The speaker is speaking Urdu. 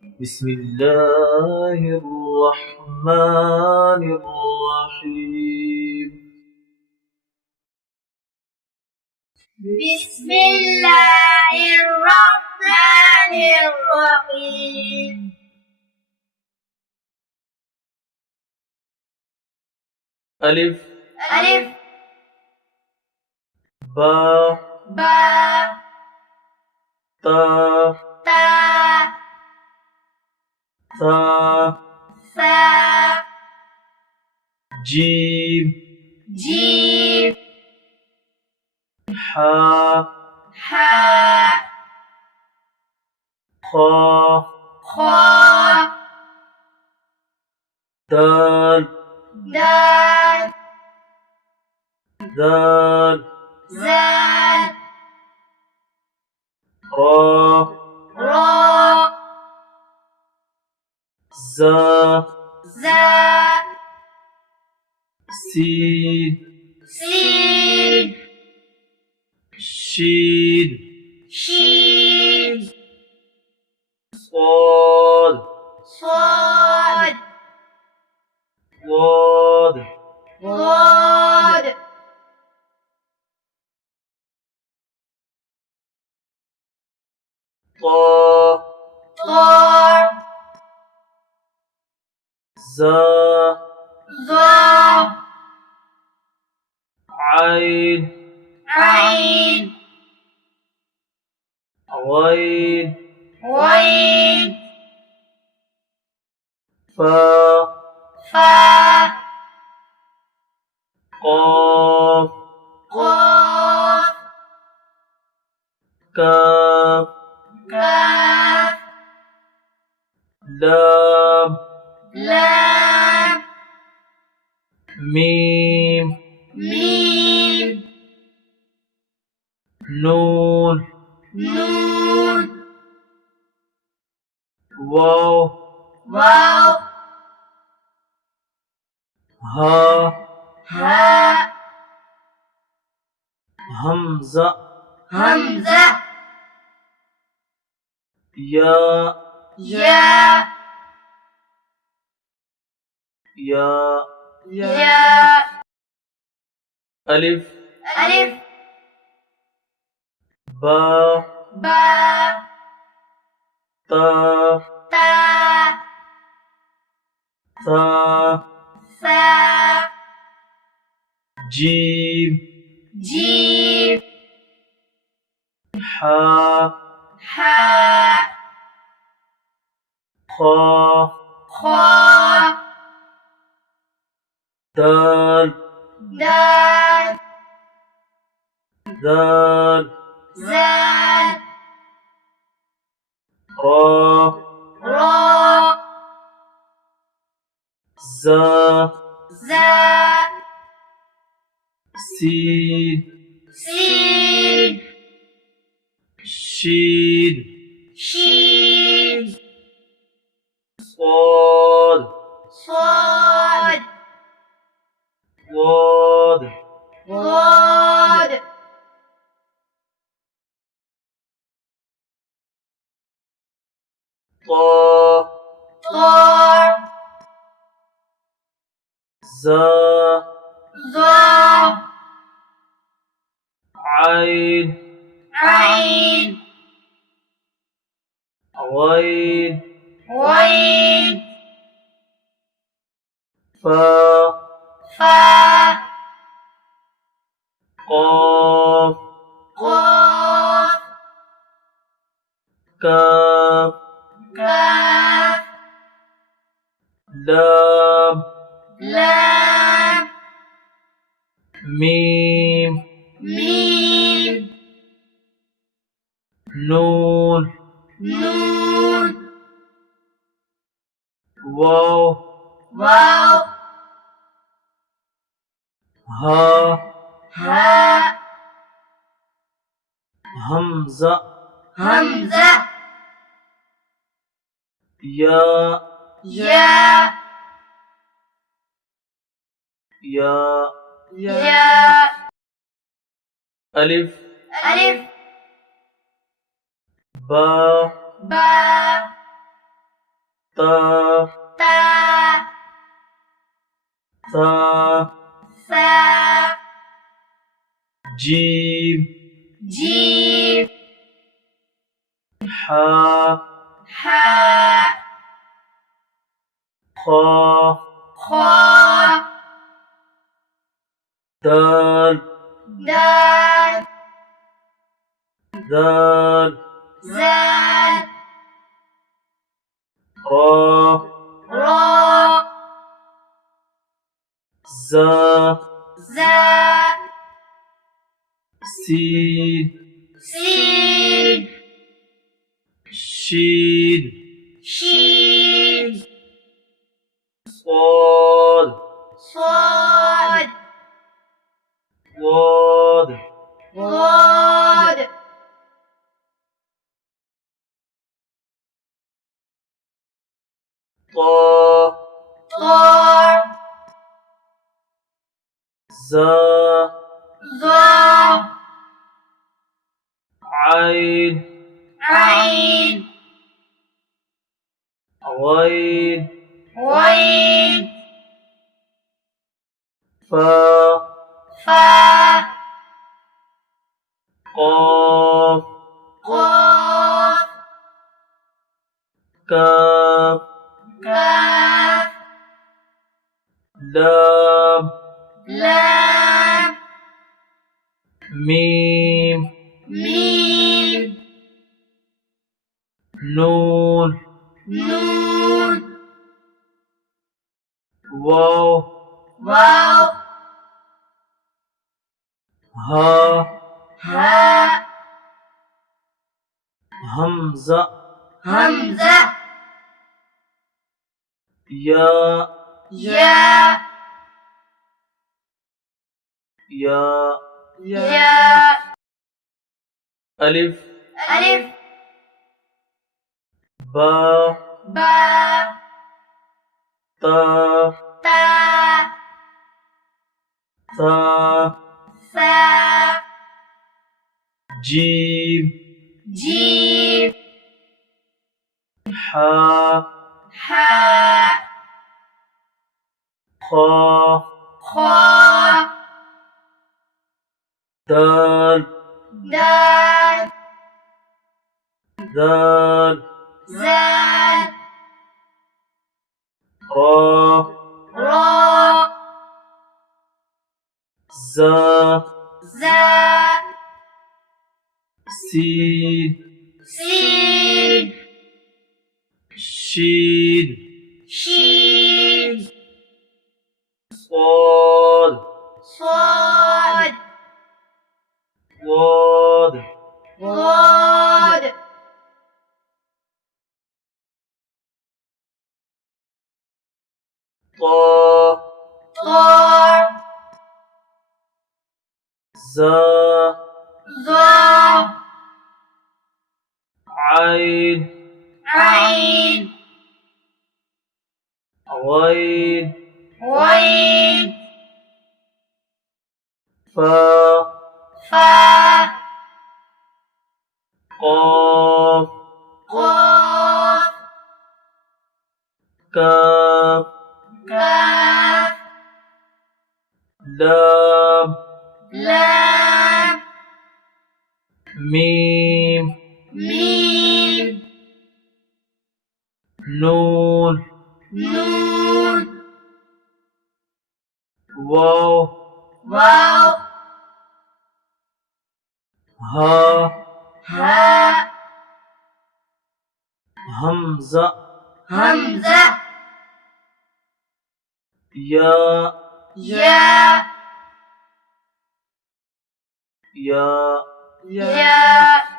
بسم الله الرحمن الرحيم. بسم الله الرحمن الرحيم. ألف ألف با با تا تا ثا ثا جيم جيم حا حا خا خا دال دال ذال زال را را زا زا سين سين شين شين صاد صاد ضاد ضاد طا طا زا ظا عين عين غين غين فا فا قاف قاف كاف كاف لام لام ميم ميم نون نون واو واو ها ها همزة همزة يا يا يا يا ألف ألف با با تا تا ثا ثا جيم جيم حا حا خا خا دال دال ذال زال را را زا زا سين سين شين شين صاد صاد ضاد ضاد طا طا زا ظا عين عين غين غين فا فا قاف قاف كاف كاف لام لام ميم ميم نون نون واو واو ها ها همزة همزة يا يا يا يا ألف ألف با با تا تا ثا ثا جيم جيم حا حاء خا خاء دال دال ذال زال را راء زا زا سين سين شين شين صاد صاد ضاد ضاد طا طاء زا ظا عين عين غين غين فا فاء قاف قاف كاف كاف لام لام ميم ميم نون نون واو واو ها هاء همزة همزة يا يا يا يا ألف ألف با با تا تا ثا ثا جيم جيم حا حاء خا خاء دال دال ذال زال را راء زا زا سين سين شين شين صاد صاد ضاد ضاد طا طاء زا ظا عين عين غين غين فا فاء قاف قاف كاف كاف لام لام ميم ميم نون نون واو واو ها هاء همزة همزة يا يا يا يا